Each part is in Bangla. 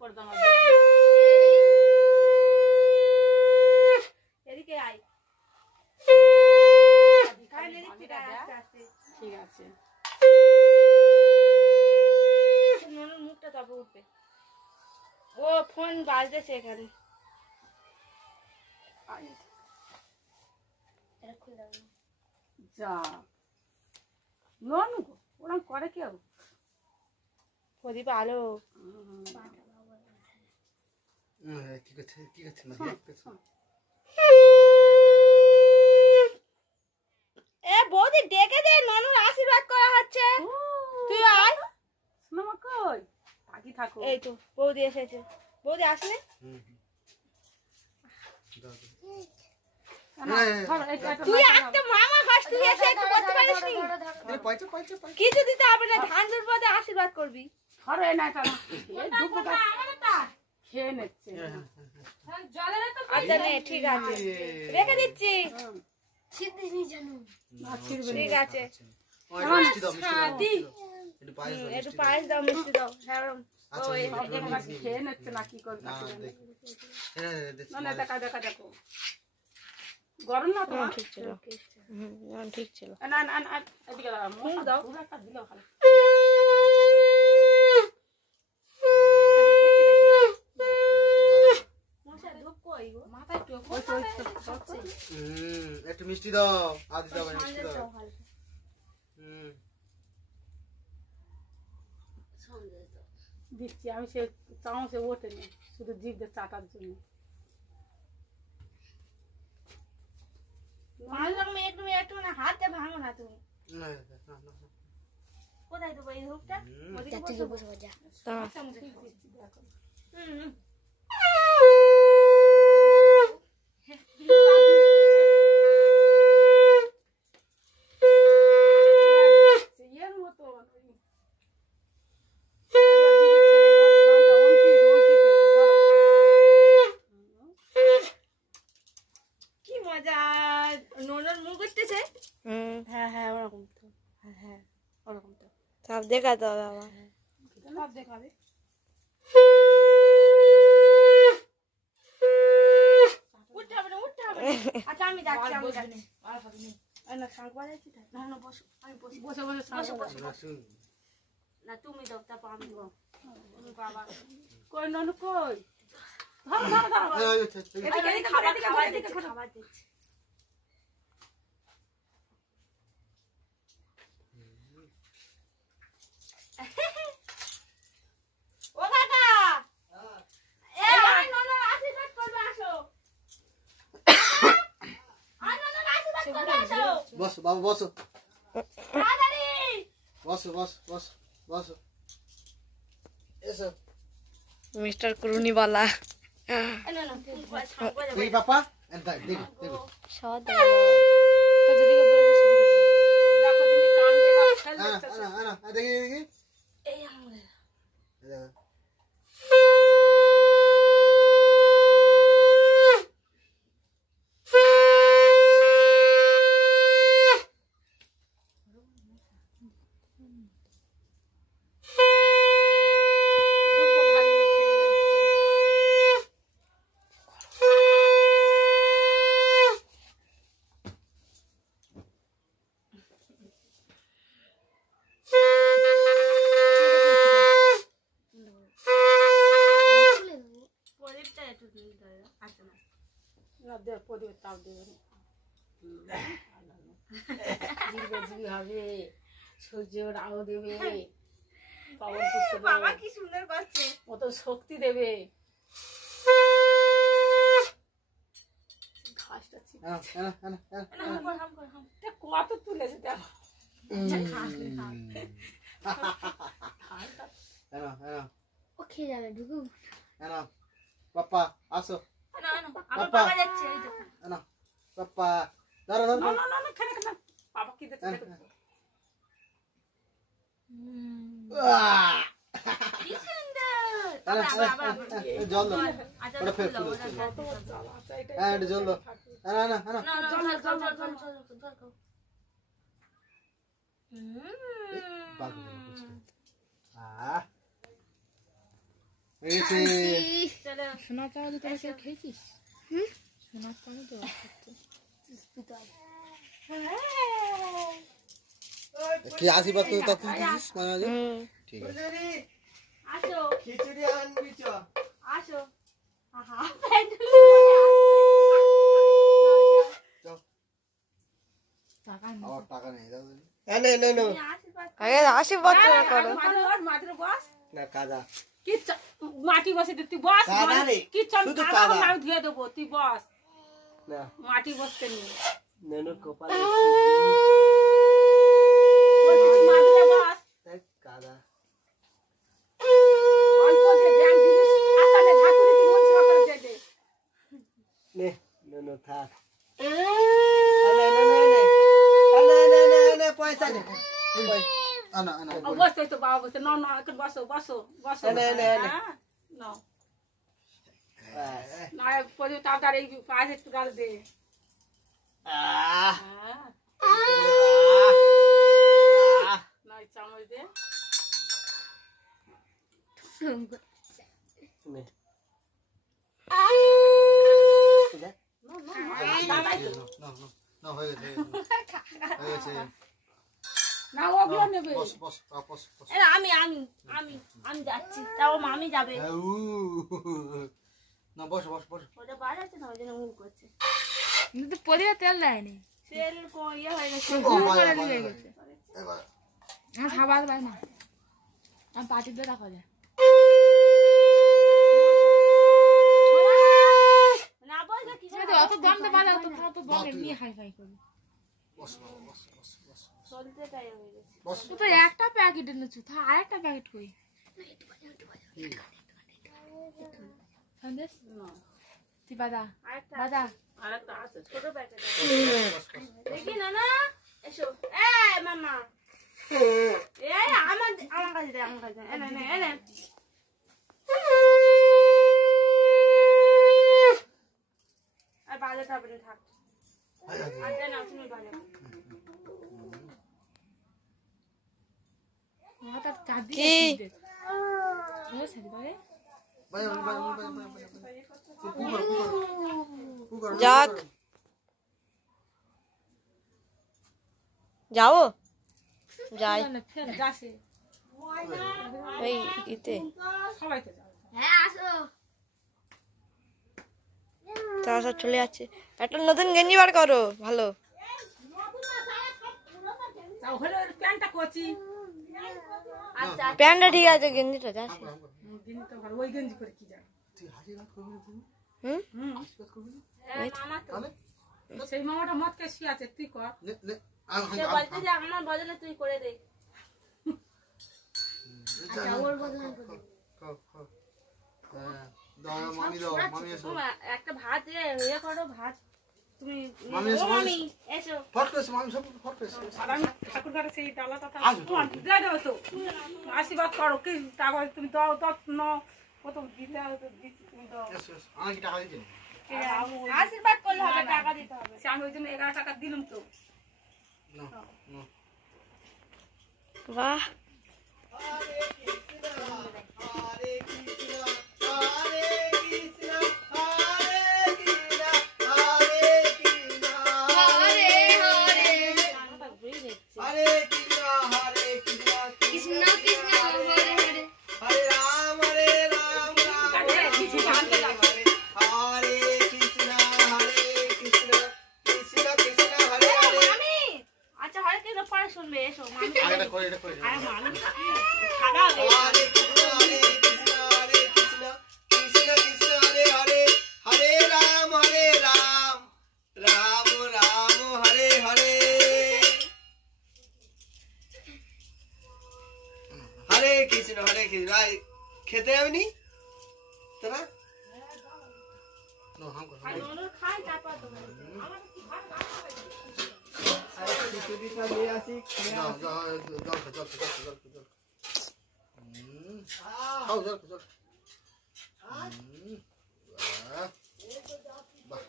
পর্দা মার এদিকে আয় ঠিক আছে মুখটা তারপর উঠবে ও ফোন বাজতেছে এখানে যা ননু ওরকম করে কেউ প্রদীপ আলো কি করছে না এ বৌদি ডেকে দে ননুর আশীর্বাদ করা হচ্ছে তুই আয় শোনা কই থাকি থাকো এই তো বৌদি এসেছে বৌদি আসলে তুই একটা মামা হাস তুই এসে একটু করতে পারিস নি কিছু দিতে হবে না ধান দুর্বাদে আশীর্বাদ করবি ধরো না টানা খেয়ে নিচ্ছে আচ্ছা নে ঠিক আছে রেখে দিচ্ছি ঠিক আছে একটু পায়েস দাও মিষ্টি দাও খেয়ে নিচ্ছে না কি করবে দেখা দেখা দেখো গরম না তোমার ঠিক ছিল ঠিক ছিল না না না এদিকে মুখ দাও একটা দিলে ভালো একটু মিষ্টি দাও আদি দাও মিষ্টি দাও দিচ্ছি আমি সে চামচে ওঠে নি শুধু জিভে চাটার জন্য একটু না হাতে ভাঙো না তুমি কোথায় দেবো এই হুকটা কি মজা ননর মুখ করতেছে হ্যাঁ হ্যাঁ ওরকম তো হ্যাঁ ওরকম তো সব দেখাতে হবে আমার সব দেখাবে উঠতে হবে না উঠতে হবে আচ্ছা আমি যাচ্ছি আমি যাচ্ছি না শাঁখ বাজাচ্ছি না না বসো আমি বসি বসে বসে বসো না তুমি দাও তারপর আমি দেবো বাবা কই ননু কই ধরো ধরো ধরো এদিকে খাবার খাবার দিচ্ছি খাবার দিচ্ছি ও কাকা এই আয় ননর আশীর্বাদ করবে আসো আয় ননর আশীর্বাদ করবে আসো বসো বাবা বসো তাড়াতাড়ি বসো বসো বসো বসো এসো মিস্টার কুরুনি वाला না না এই বাবা এন্টার দেখো দেখো সদ তো যদি বলে দেখো দিদি কান দিয়ে ফেল আনা দেখি দেখি এই আমাদের দেখো না দে পড়ে তাও দেবে জিবি হবে সূর্যের আলো দেবে পাওয়ার করতে বাবা কি সুন্দর করছে কত শক্তি দেবে ঘাসটা কত তুলেছে দেখো ও খেয়ে যাবে ঢুকু পাপা আসো না না আমার বাবা যাচ্ছে এই দেখো না পাপা দাঁড়া দাঁড়া না না না খানা খানা বাবা কি দিতে কি সুন্দর বাবা জল দাও আচ্ছা ওটা ফের জল হ্যাঁ জল দাও না না না না জল হয়ে গেছে। চলো সোনা চাউল তো কে খেয়েছিস? সোনা চাউল তো কি আশীর্বাদ করে তা তুই দিছিস মানে আজ? ঠিক আছে। আসো খিচুড়ি আনবি চ। আসো আহা প্যান্ডেল চল। টাকা আমার টাকা নেই দাও। নে নে নে আশীর্বাদ আগে আশীর্বাদ করে করো। মাটির বস না কাদা কি মাটি বসে তুই বস কাদা রে, কি চল শুধু কাদা কাদা। আমি ধুয়ে দেবো তুই বস না মাটি বসতে নিয়ে নেনু কপালে মাটিতে বস কাদা অল্প দে ধ্যান দিস আচ্ছা নে ঝাঁকুনি তুই মন সেবা করে দে দে নে নেনু থাক নে নে নে নে নে নে নে পয়সা নে আনা আনা। বসতে তো বাবা বসতে না না এখন বসো বসো বসো নে, নে, নে। হ্যাঁ, নাও না পরে তাড়াতাড়ি পায়ে একটু গাল দে আহ হ্যাঁ না চামচ দে নে দাদাই তো না না না হয়ে গেছে। হয়ে গেছে। না ওগুলো নেবে বস বস বস বস। এ আমি আমি আমি আমি যাচ্ছি তাও মামি যাবে না বস বস বস। ওটা বার আছে না ওই জন্য মুখ করছে কিন্তু পরিবার তেল দেয়নি। তেল ইয়ে হয়ে গেছে ও ভাই ভাই এবার আমার খাবার পাই না। আমার পাটিতে রাখা যায়। না বললে কি তুমি তো অত দাম দে বাজাও তো তোমার তো দাম এমনি হাই ফাই করবে। বস বস বস বস চলতে তাই হয়ে গেছে বস। তুই তো একটা প্যাকেট এনেছিস তা আরেকটা প্যাকেট কই? সন্দেশ না তুই বাদা আরেকটা বাদা আরেকটা আছে ছোট প্যাকেট দেখি না না এসো এ মামা এ আমার আমার কাছে দে আমার কাছে এনে এনে এনে আর বাজাতে হবে না থাক আর দেন তুমি বাজাও মাথা চারদিকে কি? দে ও সারি বারে ভাই ভাই ভাই ভাই কুকুর কুকুর যাক। যাও যাই না ফের যাচ্ছে ওই ইতে সবাই তো যাবে হ্যাঁ আসো তারা সব চলে যাচ্ছে। একটা নতুন গেঞ্জি বার করো ভালো। তাও হলো প্যান্টটা কচি আচ্ছা প্যান্টটা ঠিক আছে গেঞ্জিটা যাচ্ছে। গেঞ্জি তো ভালো ওই গেঞ্জি করে কি জানো তুই আশীর্বাদ করবি না তুমি? হুম আশীর্বাদ করবি না? মামা তো তাহলে সেই মামাটা মদ কে শিয়াছে তুই কর নে নে সে বলতে যে আমার বদলে তুই করে দে আচ্ছা ওর বদলে করে হ্যাঁ দাও মামি দাও মামি এসো। মামা একটা ভাত ইয়ে করো ভাত তুমি মামি এসো, ও মামি এসো ফট করে মামি সব ফট করে আর আমি ঠাকুর ঘরে সেই ডালাটা আসো। তোমার দিয়ে দেবো তো আশীর্বাদ করো কি তারপরে তুমি দাও তত কত দিলে হয়তো দিচ্ছি তুমি দাও এসো এসো আমার কি টাকা দিতে আশীর্বাদ করলে হবে টাকা দিতে হবে সে আমি ওই জন্য 11 টাকা দিলাম তো না না বাহ মামি আচ্ছা হরে কি পরে শুনবে এসো মামি এটা করে এটা করে আরে মামি খাওয়া হবে খেতে যাবি তোরা নো হাম কর আর ওরা খাই তারপর তো খিচুড়িটা নিয়ে আসি দাও দাও জল জল জল জল জল খাও জল জল বাহ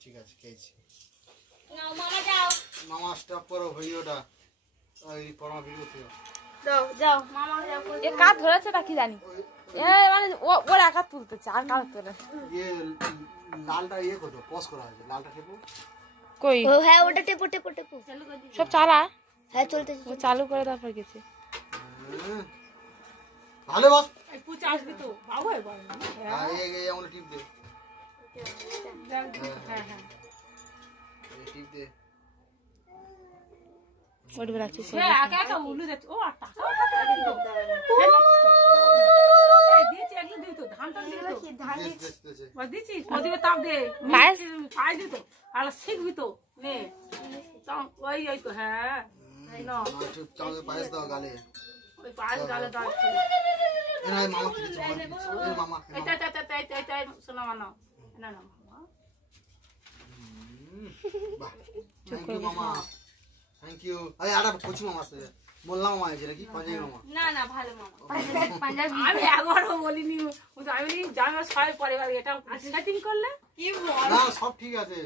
ঠিক আছে খেয়েছি নাও মামা যাও মামা স্টপ করো ভিডিওটা ওই পরমা ভিডিও থেকে যাও যাও মামা যাও এ কাজ ধরেছে না কি জানি। ওই মানে ওর একা তুলতেছে আর কারো তোলে ইয়ে লালটা ইয়ে করো পজ করা আছে লালটা টেপো কই ও হ্যাঁ ওটা টেপো টেপো টেপো সব চালা হ্যাঁ চলতে ও চালু করে তারপর গেছে ভালো বস এই পুচা আসবি তো বাবু এবার এই আমরা টিপ দে হ্যাঁ হ্যাঁ এই টিপ দে ওটা রাখছি সে একা একা উলু যাচ্ছে ও আর টাকা দিয়েছি একটু দিই তো ধানটা দিই তো বস দিচ্ছিস মদিবে তাপ দে পাই দিত আর শিখবি তো নে ওই ওই তো হ্যাঁ না টিপ চালে পায়েস দাও গালে ওই পায়েস গালে দাও এরা মামা কি দিচ্ছে এই মামা এটা শোনা মানো না না বাহ থ্যাংক ইউ মামা থ্যাংক ইউ আরে আরে কোচি মামা আছে মোল্লা মামা আছে নাকি পাঞ্জাবি মামা না না ভালো মামা আমি একবারও বলিনি আমি বলি জানা সবাই পরে এটা সেটিং করলে কি না সব ঠিক আছে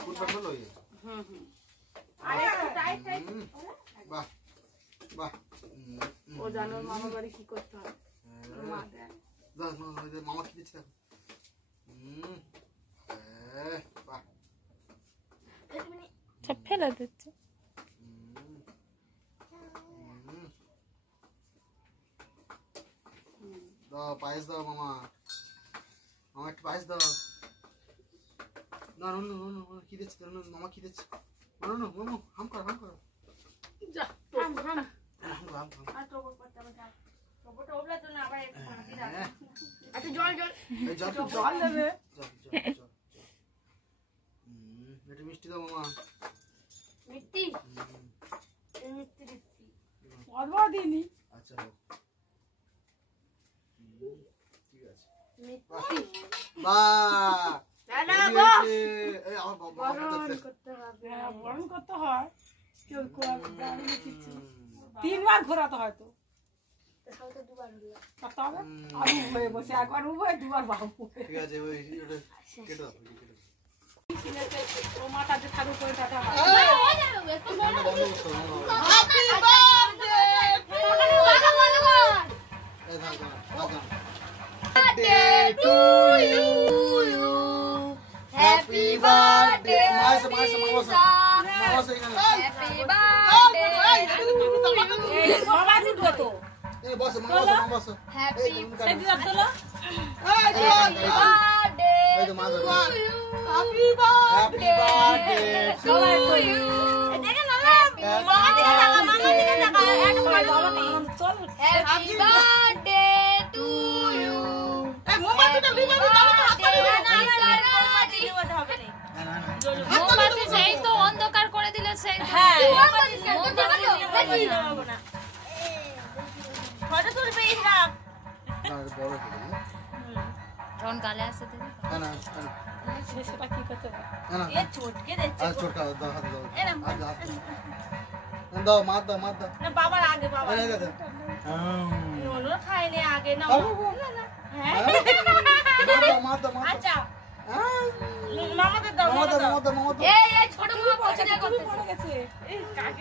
ফুল পাঠল হই আরে টাইট টাইট বাহ বাহ ও জানো মামা বাড়ি কি করতে হয় মা দেয় মামা কি দিচ্ছে বাহ সব ফেলে দিচ্ছে দাও পায়েস দাও মামা মামা একটু পায়েস দাও না না না কি দিচ্ছে মামা কি দিচ্ছে না না মামা হাম কর যা হাম হাম হাম কর আর তো করতে হবে তো ওবলা তো না আবার একটু পানি দাও হ্যাঁ আচ্ছা জল জল এই জল জল দেবে একটু মিষ্টি দাও মামা মিষ্টি মিষ্টি দিচ্ছি অদবা দিনি আচ্ছা ঠিক আছে মিষ্টি বাহ দাদা বস এই আমার বাবা করতে হবে হ্যাঁ বরণ করতে হয় কেউ জানি না কিছু 3 বার ঘোরাতে হয় তো তাহলে দুবার হলো করতে হবে আমি উভয়ে বসে একবার উভয়ে দুবার বাবু ঠিক আছে ওই ওটা কেটে দাও ও মাথাতে থাকু করে টাটা বন্ধ করছো হ্যাপি বার্থডে বাবা বন্ধ কর এই দাও birthday to you happy birthday মাসে এখানে হ্যাপি বার্থডে এই সবাই উঠবে তো এই বসে মামা বসে হ্যাপি সেদিন তোলো বার্থডে এই তো মা ধরো happy happy birthday to you দেখে না মামা দিকে টাকা মামা দিকে টাকা একটু চল হ্যাপি বার্থডে টু ইউ এই মোমবাতিটা লিখে দাও তো হাত মোমবাতি সেই তো অন্ধকার করে দিলে সেই হ্যাঁ ফটো তুলবে ইসরাম না বড় করে যখন গালে আসতে দেবে না না সেটা কি করতে হবে না এ চটকে দিচ্ছে আর ছোটকা দাও হাত দাও দাও মার দাও না বাবার আগে বাবা আরে দাও নোনো খাইলে আগে না হ্যাঁ মার দাও আচ্ছা মামাদের দাও এই ছোট মামা পছন্দ করতে পড়ে গেছে এই কাকি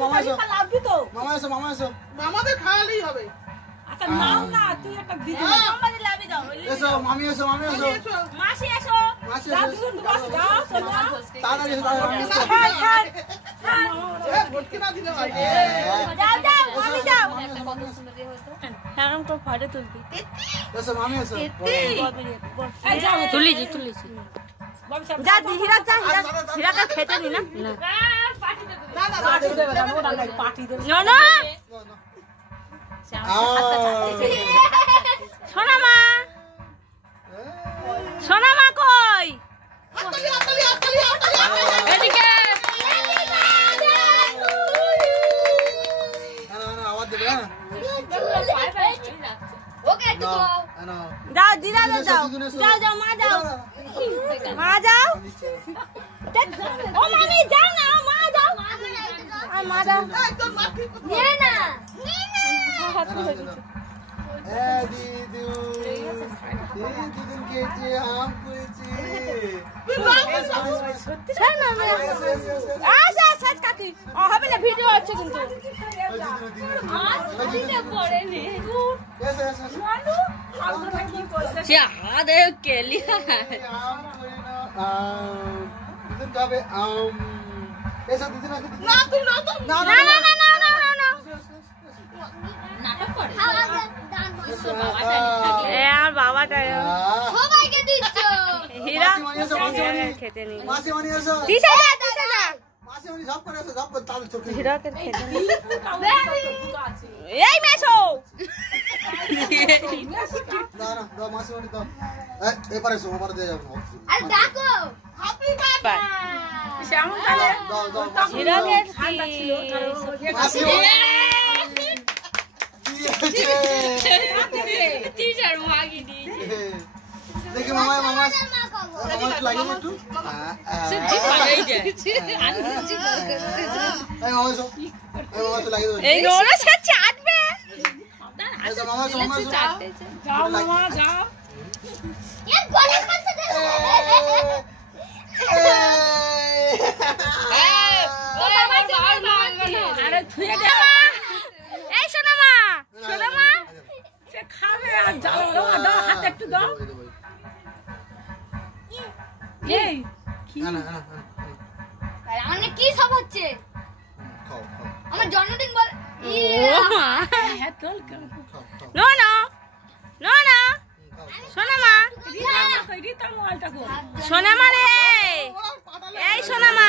মামা এসো লাভবি তো মামা এসো মামাদের খাওয়ালেই হবে আচ্ছা নাও না তুই একটা দিদি আমাদের লাভি দাও এসো মামি এসো মাসি এসো মাসি লাভি এসো তো বাস যাও সোনা তাড়াতাড়ি এসো ভর্তি না দিলে হয় যাও যাও মামি যাও কত সুন্দর দিয়ে হতো এখন তো ফটো তুলবি এসো মামি এসো এই যাও তুলিছি যা দিহিরা যা হিরাটা খেতে নি না পার্টি দেবো পার্টি দেবে না ওটা নাই পার্টি দেবে না সোনা মা কই এদিকে আওয়াজ দেবে হ্যাঁ ওকে একটু দাও যাও দিদা যাও মা যাও ও মামি যাও না মা যাও মা যাও নিয়ে না দিদিনকে যে আম করেছি কাকি হবে না ভিডিও হচ্ছে কিন্তু পড়ে নে এসো এসো এসো। মানু আলুটা কি করছে हाथ के लिया এই আম করি না, আম। দিদির খাবে আম। এসো দিদি না দিদি। না তুই না তো না ना ना ना ना ना ना ना নাটক করে এসো, यार बाबा का আহ। সবাইকে দিচ্ছ हीरा মাসিমণি এসো, মাসিমণি। खेते नहीं মাসিমণি এসো। तीस हजार মাসিমণি ঝপ করে এসো, ঝপ করে তাহলে চোখে। हीरा के खेते नहीं দুটো আছে यही मैं सो না না দাও মাসিমণি দাও। এবারে এসো, ওপারে দিয়ে যাবো। আরে ডাকো হ্যাপি বার্থডে শ্যামল তাহলে দাও দাও हीरा के ঠান্ডা ছিল মাসিমণি। কি হয়েছে? टीचर मांगी दी দেখি মামা মামা মা খাবো মামা একটু লাগিয়ে দাও একটু। এই মামা এসো। এই মামা একটু লাগিয়ে দাও। এই নোরা সে চাটবে এসো মামা এসো, মামা এসো। যাও মামা যাও এ গলা কাছে দে আরে থুয়ে দে এই শোনো মা শোনো মা সে খাবে আর যাও দাও হাতে একটু দাও এই না না না মানে কি সব হচ্ছে খাও খাও আমার জন্মদিন বল ও মা হ্যাঁ তোল খাও খাও নো নো নো নো খাও শোনো মা রিতা মোবাইলটা কর সোনা মা রে এই সোনা মা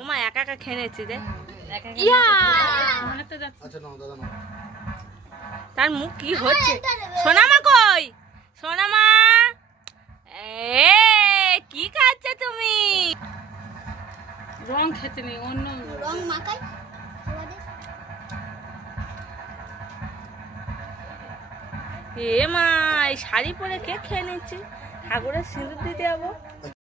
ওমা একা একা খেয়ে নিচ্ছি রে ইয়া মনে তো যাচ্ছে আচ্ছা নাও দাদা নাও তার মুখ কি হচ্ছে সোনা মা কই সোনা মা এ কি খাচ্ছ তুমি রং খেতে নেই অন্য রং মাখাই এ মা এই শাড়ি পরে কে খেয়ে নিচ্ছি ঠাকুরের সিঁদুর দিতে যাবো